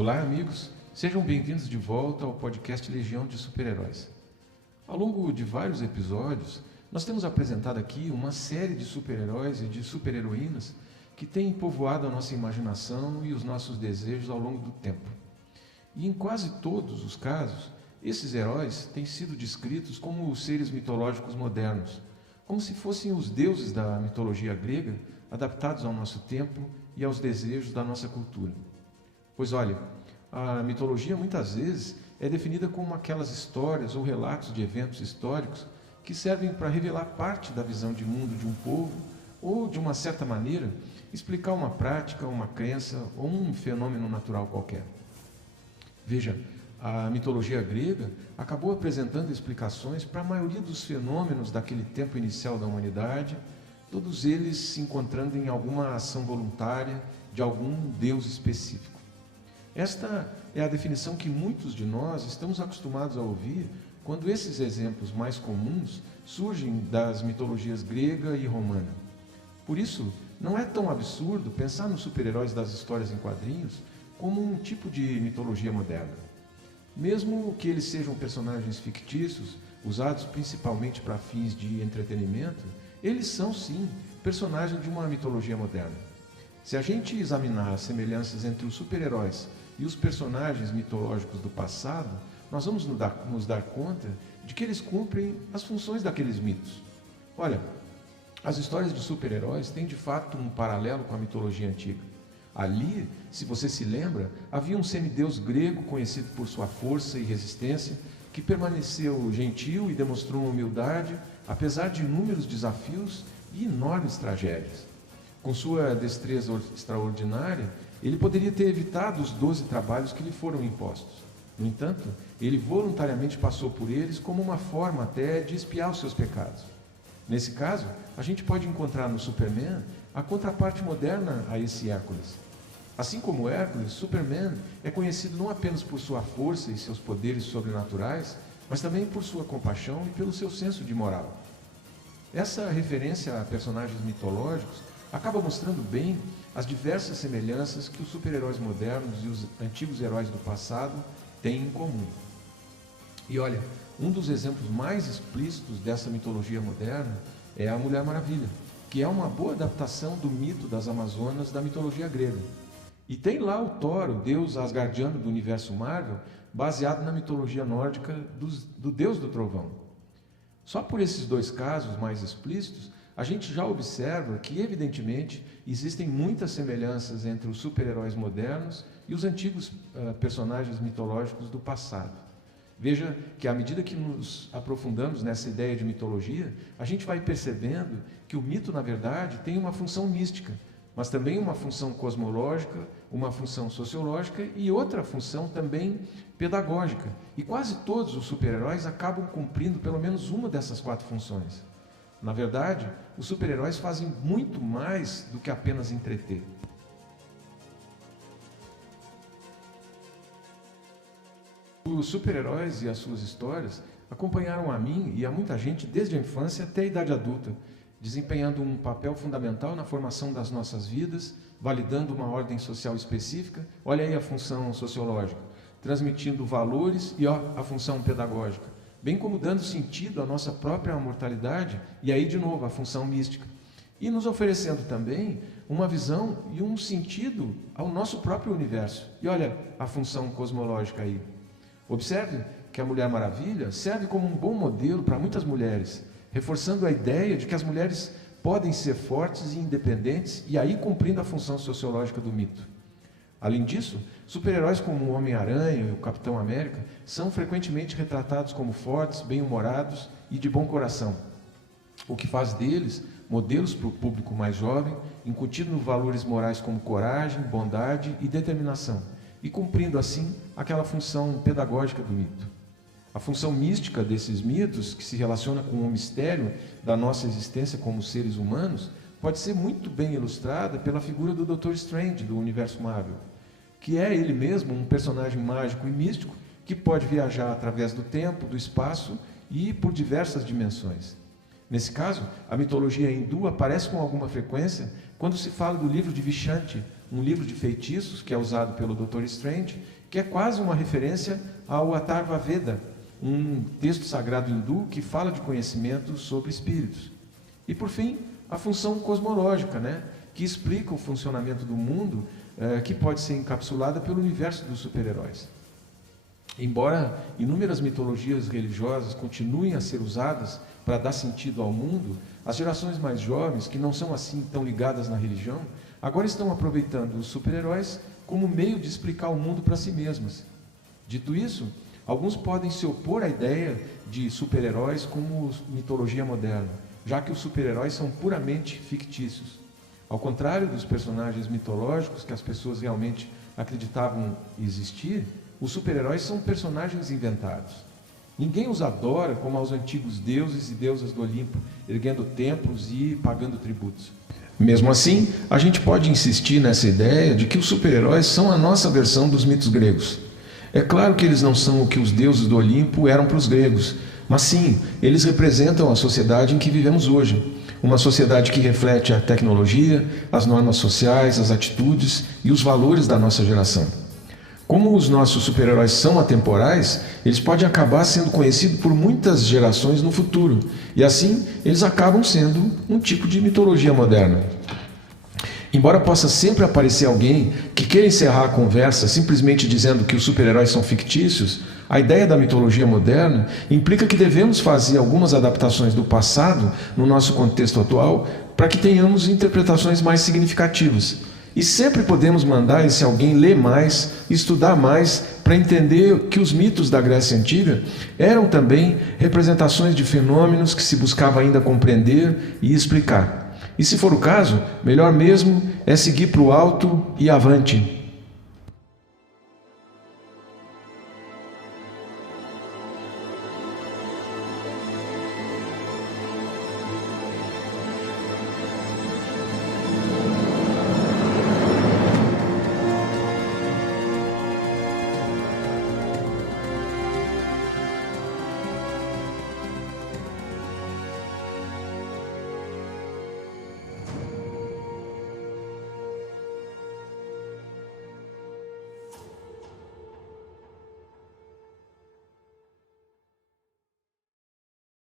Olá, amigos. Sejam bem-vindos de volta ao podcast Legião de Super-Heróis. Ao longo de vários episódios, nós temos apresentado aqui uma série de super-heróis e de super-heroínas que têm povoado a nossa imaginação e os nossos desejos ao longo do tempo. E em quase todos os casos, esses heróis têm sido descritos como os seres mitológicos modernos, como se fossem os deuses da mitologia grega adaptados ao nosso tempo e aos desejos da nossa cultura. Pois olha, a mitologia muitas vezes é definida como aquelas histórias ou relatos de eventos históricos que servem para revelar parte da visão de mundo de um povo ou, de uma certa maneira, explicar uma prática, uma crença ou um fenômeno natural qualquer. Veja, a mitologia grega acabou apresentando explicações para a maioria dos fenômenos daquele tempo inicial da humanidade, todos eles se encontrando em alguma ação voluntária de algum deus específico. Esta é a definição que muitos de nós estamos acostumados a ouvir quando esses exemplos mais comuns surgem das mitologias grega e romana. Por isso, não é tão absurdo pensar nos super-heróis das histórias em quadrinhos como um tipo de mitologia moderna. Mesmo que eles sejam personagens fictícios, usados principalmente para fins de entretenimento, eles são, sim, personagens de uma mitologia moderna. Se a gente examinar as semelhanças entre os super-heróis e os personagens mitológicos do passado, nós vamos nos dar conta de que eles cumprem as funções daqueles mitos. Olha, as histórias de super-heróis têm de fato um paralelo com a mitologia antiga. Ali, se você se lembra, havia um semideus grego conhecido por sua força e resistência, que permaneceu gentil e demonstrou humildade, apesar de inúmeros desafios e enormes tragédias. Com sua destreza extraordinária, ele poderia ter evitado os 12 trabalhos que lhe foram impostos. No entanto, ele voluntariamente passou por eles como uma forma até de expiar os seus pecados. Nesse caso, a gente pode encontrar no Superman a contraparte moderna a esse Hércules. Assim como Hércules, Superman é conhecido não apenas por sua força e seus poderes sobrenaturais, mas também por sua compaixão e pelo seu senso de moral. Essa referência a personagens mitológicos acaba mostrando bem as diversas semelhanças que os super-heróis modernos e os antigos heróis do passado têm em comum. E olha, um dos exemplos mais explícitos dessa mitologia moderna é a Mulher Maravilha, que é uma boa adaptação do mito das Amazonas da mitologia grega. E tem lá o Thor, o deus asgardiano do universo Marvel, baseado na mitologia nórdica do deus do trovão. Só por esses dois casos mais explícitos, a gente já observa que, evidentemente, existem muitas semelhanças entre os super-heróis modernos e os antigos personagens mitológicos do passado. Veja que, à medida que nos aprofundamos nessa ideia de mitologia, a gente vai percebendo que o mito, na verdade, tem uma função mística, mas também uma função cosmológica, uma função sociológica e outra função também pedagógica. E quase todos os super-heróis acabam cumprindo pelo menos uma dessas 4 funções. Na verdade, os super-heróis fazem muito mais do que apenas entreter. Os super-heróis e as suas histórias acompanharam a mim e a muita gente desde a infância até a idade adulta, desempenhando um papel fundamental na formação das nossas vidas, validando uma ordem social específica, olha aí a função sociológica, transmitindo valores e a função pedagógica, bem como dando sentido à nossa própria mortalidade, e aí de novo a função mística, e nos oferecendo também uma visão e um sentido ao nosso próprio universo. E olha a função cosmológica aí. Observe que a Mulher Maravilha serve como um bom modelo para muitas mulheres, reforçando a ideia de que as mulheres podem ser fortes e independentes e aí cumprindo a função sociológica do mito. Além disso, super-heróis como o Homem-Aranha e o Capitão América são frequentemente retratados como fortes, bem-humorados e de bom coração, o que faz deles modelos para o público mais jovem, incutindo valores morais como coragem, bondade e determinação, e cumprindo assim aquela função pedagógica do mito. A função mística desses mitos, que se relaciona com o mistério da nossa existência como seres humanos, pode ser muito bem ilustrada pela figura do Dr. Strange, do universo Marvel, que é ele mesmo um personagem mágico e místico que pode viajar através do tempo, do espaço e por diversas dimensões. Nesse caso, a mitologia hindu aparece com alguma frequência quando se fala do livro de Vishanti, um livro de feitiços que é usado pelo Dr. Strange, que é quase uma referência ao Atharva Veda, um texto sagrado hindu que fala de conhecimento sobre espíritos. E, por fim, a função cosmológica, né, que explica o funcionamento do mundo, que pode ser encapsulada pelo universo dos super-heróis. Embora inúmeras mitologias religiosas continuem a ser usadas para dar sentido ao mundo, as gerações mais jovens, que não são assim tão ligadas na religião, agora estão aproveitando os super-heróis como meio de explicar o mundo para si mesmas. Dito isso, alguns podem se opor à ideia de super-heróis como mitologia moderna, já que os super-heróis são puramente fictícios. Ao contrário dos personagens mitológicos que as pessoas realmente acreditavam existir, os super-heróis são personagens inventados. Ninguém os adora como aos antigos deuses e deusas do Olimpo, erguendo templos e pagando tributos. Mesmo assim, a gente pode insistir nessa ideia de que os super-heróis são a nossa versão dos mitos gregos. É claro que eles não são o que os deuses do Olimpo eram para os gregos, mas sim, eles representam a sociedade em que vivemos hoje. Uma sociedade que reflete a tecnologia, as normas sociais, as atitudes e os valores da nossa geração. Como os nossos super-heróis são atemporais, eles podem acabar sendo conhecidos por muitas gerações no futuro, e assim eles acabam sendo um tipo de mitologia moderna. Embora possa sempre aparecer alguém que queira encerrar a conversa simplesmente dizendo que os super-heróis são fictícios, a ideia da mitologia moderna implica que devemos fazer algumas adaptações do passado no nosso contexto atual para que tenhamos interpretações mais significativas. E sempre podemos mandar esse alguém ler mais, estudar mais, para entender que os mitos da Grécia Antiga eram também representações de fenômenos que se buscava ainda compreender e explicar. E se for o caso, melhor mesmo é seguir para o alto e avante.